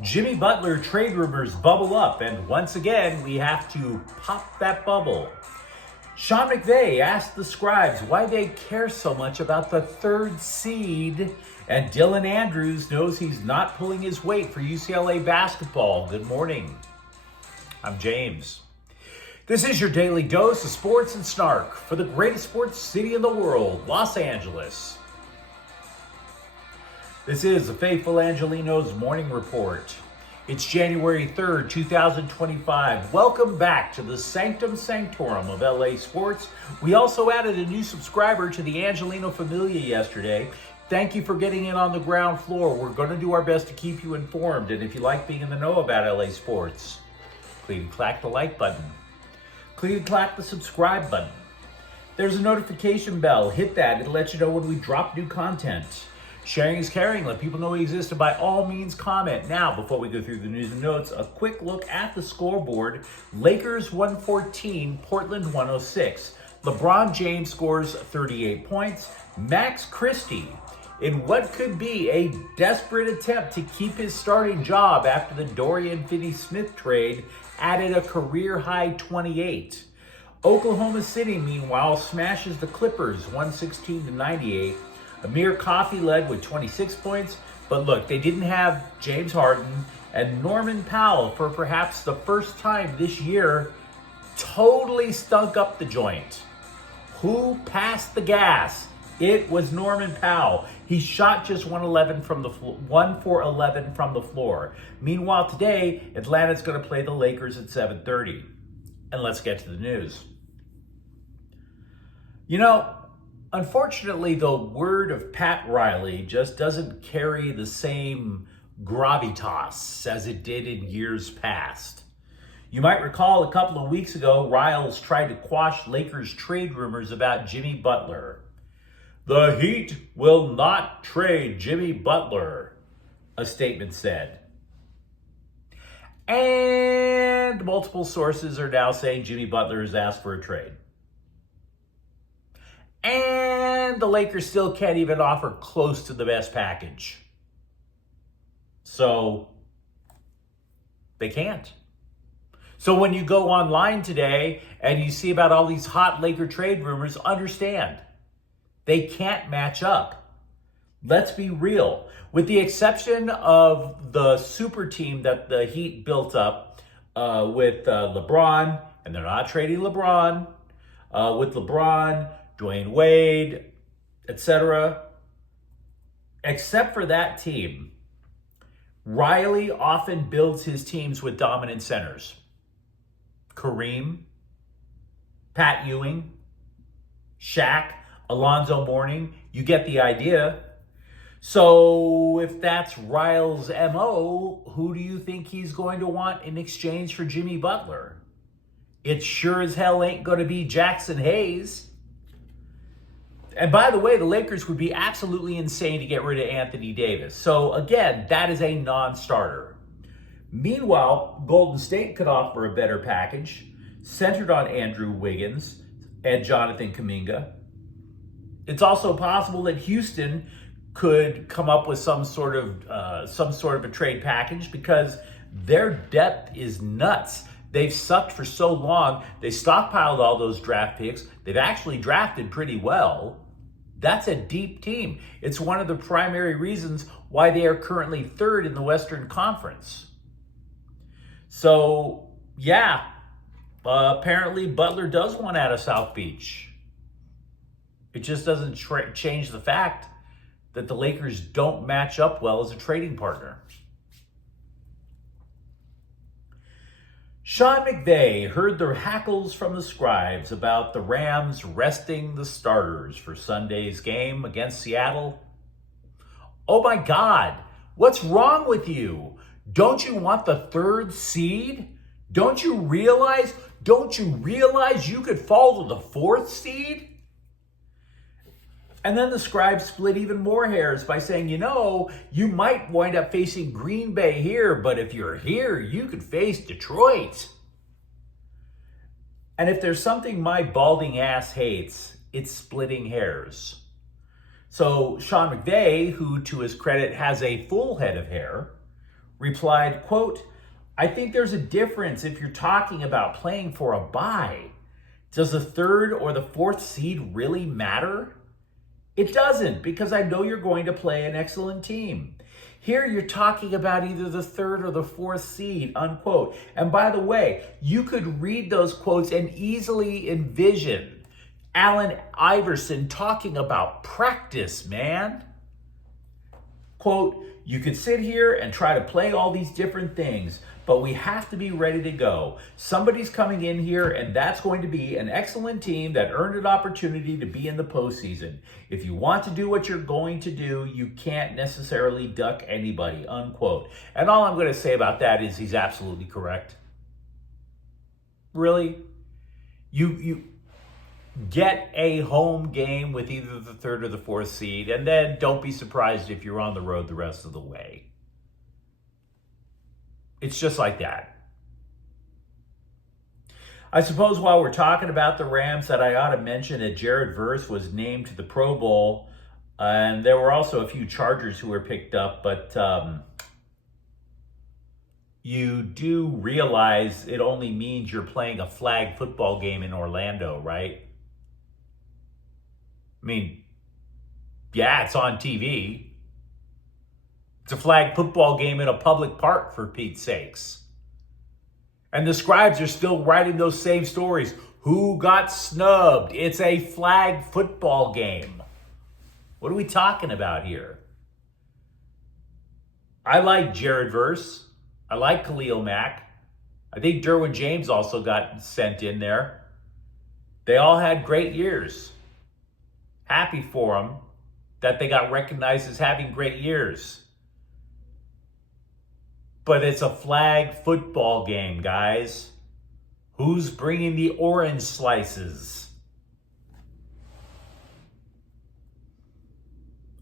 Jimmy Butler trade rumors bubble up, and once again, we have to pop that bubble. Sean McVay asked the scribes why they care so much about the third seed, and Dylan Andrews knows he's not pulling his weight for UCLA basketball. Good morning. I'm James. This is your daily dose of sports and snark for the greatest sports city in the world, Los Angeles. This is the faithful Angelenos morning report. It's January 3rd, 2025. Welcome back to the Sanctum Sanctorum of LA Sports. We also added a new subscriber to the Angeleno Familia yesterday. Thank you for getting in on the ground floor. We're going to do our best to keep you informed. And if you like being in the know about LA Sports, please clack the like button. Please clack the subscribe button. There's a notification bell. Hit that. It'll let you know when we drop new content. Sharing is caring. Let people know we exist, and by all means, comment. Now, before we go through the news and notes, a quick look at the scoreboard. Lakers 114, Portland 106. LeBron James scores 38 points. Max Christie, in what could be a desperate attempt to keep his starting job after the Dorian Finney-Smith trade, added a career-high 28. Oklahoma City, meanwhile, smashes the Clippers 116-98. Amir Coffey led with 26 points, but look, they didn't have James Harden, and Norman Powell, for perhaps the first time this year, totally stunk up the joint. Who passed the gas? It was Norman Powell. He shot just 1 for 11 from the floor. Meanwhile, today, Atlanta's going to play the Lakers at 7:30. And let's get to the news. Unfortunately, the word of Pat Riley just doesn't carry the same gravitas as it did in years past. You might recall a couple of weeks ago, Riles tried to quash Lakers trade rumors about Jimmy Butler. The Heat will not trade Jimmy Butler, a statement said. And multiple sources are now saying Jimmy Butler has asked for a trade. And the Lakers still can't even offer close to the best package. So, they can't. So when you go online today and you see about all these hot Laker trade rumors, understand, they can't match up. Let's be real. With the exception of the super team that the Heat built up with LeBron, and they're not trading LeBron, with LeBron, Dwayne Wade, etc. Except for that team, Riley often builds his teams with dominant centers. Kareem, Pat Ewing, Shaq, Alonzo Mourning, you get the idea. So if that's Riles' MO, who do you think he's going to want in exchange for Jimmy Butler? It sure as hell ain't going to be Jackson Hayes. And by the way, the Lakers would be absolutely insane to get rid of Anthony Davis. So again, that is a non-starter. Meanwhile, Golden State could offer a better package centered on Andrew Wiggins and Jonathan Kuminga. It's also possible that Houston could come up with some sort of a trade package because their depth is nuts. They've sucked for so long. They stockpiled all those draft picks. They've actually drafted pretty well. That's a deep team. It's one of the primary reasons why they are currently third in the Western Conference. So, yeah, apparently Butler does want out of South Beach. It just doesn't change the fact that the Lakers don't match up well as a trading partner. Sean McVay heard the hackles from the scribes about the Rams resting the starters for Sunday's game against Seattle. Oh my God, what's wrong with you? Don't you want the third seed? Don't you realize you could fall to the fourth seed? And then the scribes split even more hairs by saying, you might wind up facing Green Bay here, but if you're here, you could face Detroit. And if there's something my balding ass hates, it's splitting hairs. So Sean McVay, who to his credit has a full head of hair, replied, quote, I think there's a difference if you're talking about playing for a bye. Does the third or the fourth seed really matter? It doesn't, because I know you're going to play an excellent team. Here you're talking about either the third or the fourth seed, unquote. And by the way, you could read those quotes and easily envision Allen Iverson talking about practice, man. Quote, you could sit here and try to play all these different things, but we have to be ready to go. Somebody's coming in here, and that's going to be an excellent team that earned an opportunity to be in the postseason. If you want to do what you're going to do, you can't necessarily duck anybody, unquote. And all I'm going to say about that is he's absolutely correct. Really? You get a home game with either the third or the fourth seed, and then don't be surprised if you're on the road the rest of the way. It's just like that. I suppose while we're talking about the Rams, that I ought to mention that Jared Verse was named to the Pro Bowl, and there were also a few Chargers who were picked up, but you do realize it only means you're playing a flag football game in Orlando, right? I mean, yeah, it's on TV. It's a flag football game in a public park, for Pete's sakes. And the scribes are still writing those same stories. Who got snubbed? It's a flag football game. What are we talking about here? I like Jared Verse. I like Khalil Mack. I think Derwin James also got sent in there. They all had great years. Happy for them that they got recognized as having great years. But it's a flag football game, guys. Who's bringing the orange slices?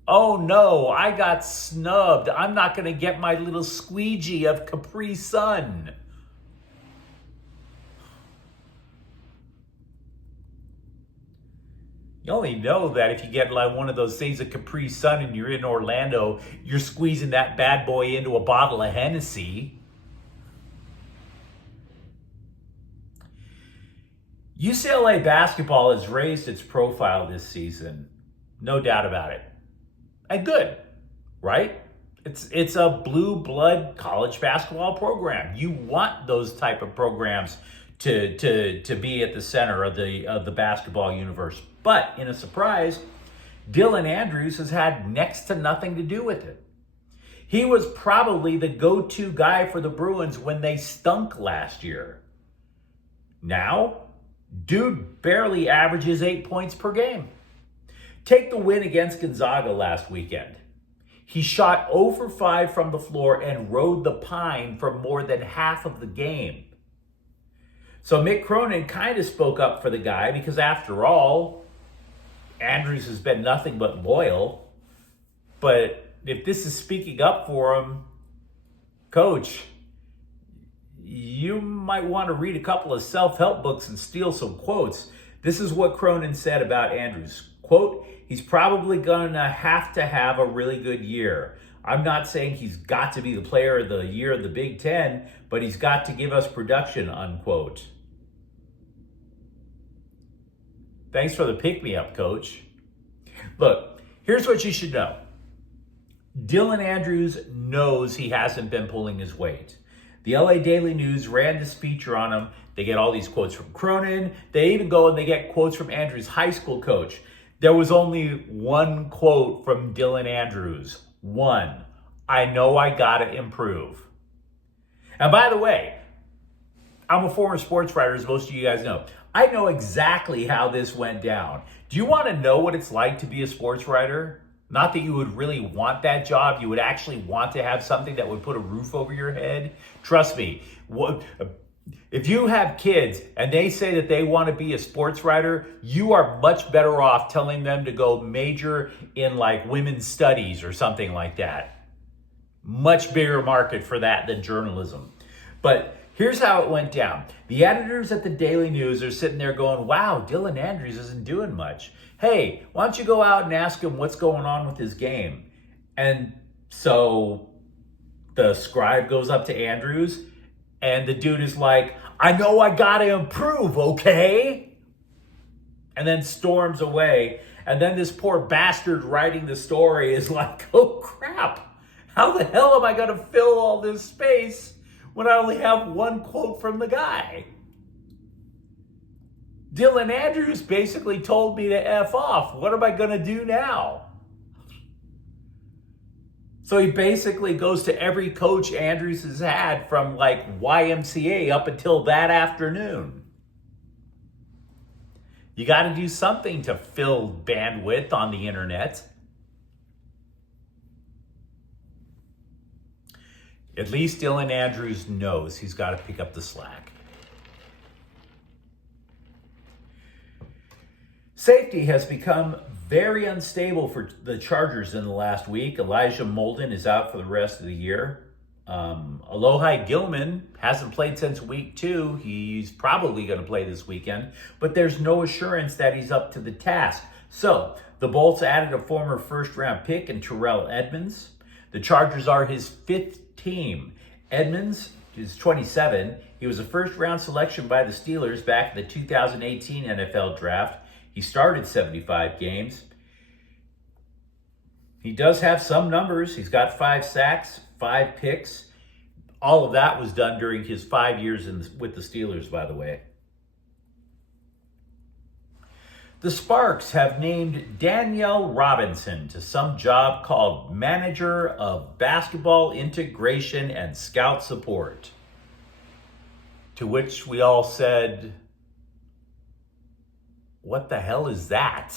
Oh no, I got snubbed. I'm not going to get my little squeegee of Capri Sun. You only know that if you get like one of those things of Capri Sun and you're in Orlando, you're squeezing that bad boy into a bottle of Hennessy. UCLA basketball has raised its profile this season. No doubt about it. And good, right? It's a blue blood college basketball program. You want those type of programs to be at the center of the basketball universe. But in a surprise, Dylan Andrews has had next to nothing to do with it. He was probably the go-to guy for the Bruins when they stunk last year. Now, dude barely averages 8 points per game. Take the win against Gonzaga last weekend. He shot 0 for 5 from the floor and rode the pine for more than half of the game. So Mick Cronin kind of spoke up for the guy because after all, Andrews has been nothing but loyal. But if this is speaking up for him, Coach, you might want to read a couple of self-help books and steal some quotes. This is what Cronin said about Andrews. Quote, he's probably going to have a really good year. I'm not saying he's got to be the player of the year of the Big Ten, but he's got to give us production, unquote. Thanks for the pick-me-up, Coach. Look, here's what you should know. Dylan Andrews knows he hasn't been pulling his weight. The LA Daily News ran this feature on him. They get all these quotes from Cronin. They even go and they get quotes from Andrews' high school coach. There was only one quote from Dylan Andrews. One. I know I gotta improve. And by the way, I'm a former sports writer, as most of you guys know. I know exactly how this went down. Do you want to know what it's like to be a sports writer? Not that you would really want that job. You would actually want to have something that would put a roof over your head. Trust me, if you have kids and they say that they want to be a sports writer, you are much better off telling them to go major in like women's studies or something like that. Much bigger market for that than journalism. But here's how it went down. The editors at the Daily News are sitting there going, wow, Dylan Andrews isn't doing much. Hey, why don't you go out and ask him what's going on with his game? And so the scribe goes up to Andrews, and the dude is like, I know I gotta improve, okay? And then storms away. And then this poor bastard writing the story is like, oh crap, how the hell am I gonna fill all this space when I only have one quote from the guy? Dylan Andrews basically told me to F off. What am I gonna do now? So he basically goes to every coach Andrews has had from like YMCA up until that afternoon. You got to do something to fill bandwidth on the internet. At least Dylan Andrews knows he's got to pick up the slack. Safety has become very unstable for the Chargers in the last week. Elijah Molden is out for the rest of the year. Alohi Gilman hasn't played since week 2. He's probably going to play this weekend, but there's no assurance that he's up to the task. So the Bolts added a former first-round pick in Terrell Edmunds. The Chargers are his 5th team. Edmunds is 27. He was a first-round selection by the Steelers back in the 2018 NFL Draft. He started 75 games. He does have some numbers. He's got 5 sacks, 5 picks. All of that was done during his 5 years with the Steelers, by the way. The Sparks have named Danielle Robinson to some job called Manager of Basketball Integration and Scout Support. To which we all said, what the hell is that?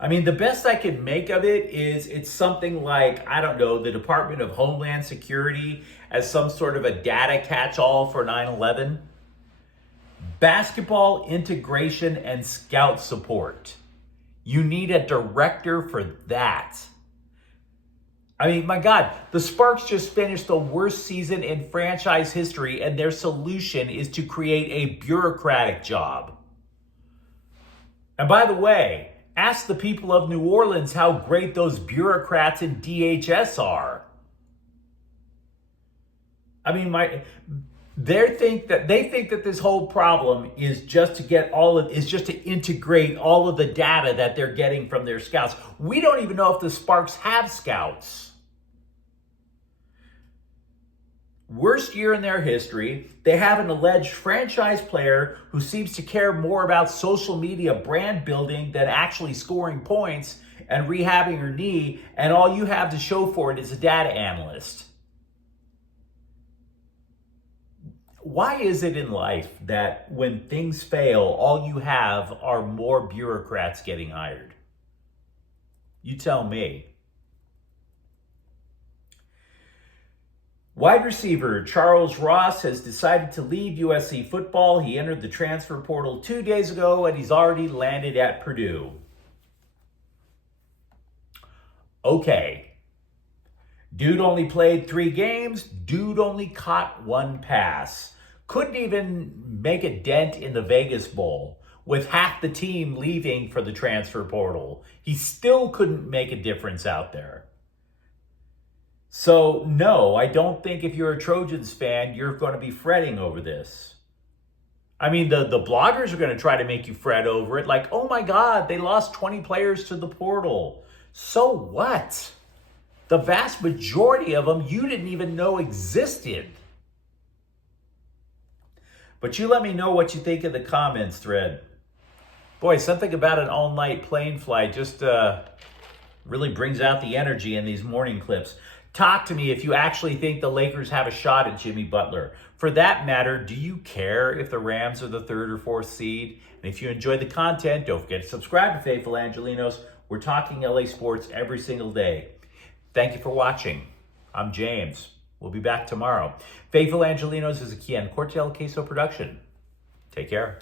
I mean, the best I can make of it is it's something like, I don't know, the Department of Homeland Security as some sort of a data catch-all for 9/11. Basketball Integration and Scout Support. You need a director for that. I mean, my God, the Sparks just finished the worst season in franchise history, and their solution is to create a bureaucratic job. And by the way, ask the people of New Orleans how great those bureaucrats in DHS are. I mean, they think that this whole problem is just to integrate all of the data that they're getting from their scouts. We don't even know if the Sparks have scouts. Worst year in their history. They have an alleged franchise player who seems to care more about social media brand building than actually scoring points and rehabbing her knee, and all you have to show for it is a data analyst. Why is it in life that when things fail, all you have are more bureaucrats getting hired? You tell me. Wide receiver Charles Ross has decided to leave USC football. He entered the transfer portal 2 days ago, and he's already landed at Purdue. Okay. Dude only played 3 games. Dude only caught 1 pass. Couldn't even make a dent in the Vegas Bowl with half the team leaving for the transfer portal. He still couldn't make a difference out there. So, no, I don't think if you're a Trojans fan, you're going to be fretting over this. I mean, the bloggers are going to try to make you fret over it. Like, oh my God, they lost 20 players to the portal. So what? The vast majority of them you didn't even know existed. But you let me know what you think in the comments thread. Boy, something about an all-night plane flight just really brings out the energy in these morning clips. Talk to me if you actually think the Lakers have a shot at Jimmy Butler. For that matter, do you care if the Rams are the 3rd or 4th seed? And if you enjoyed the content, don't forget to subscribe to Faithful Angelenos. We're talking LA sports every single day. Thank you for watching. I'm James. We'll be back tomorrow. Faithful Angelenos is a Kian Cortel Queso production. Take care.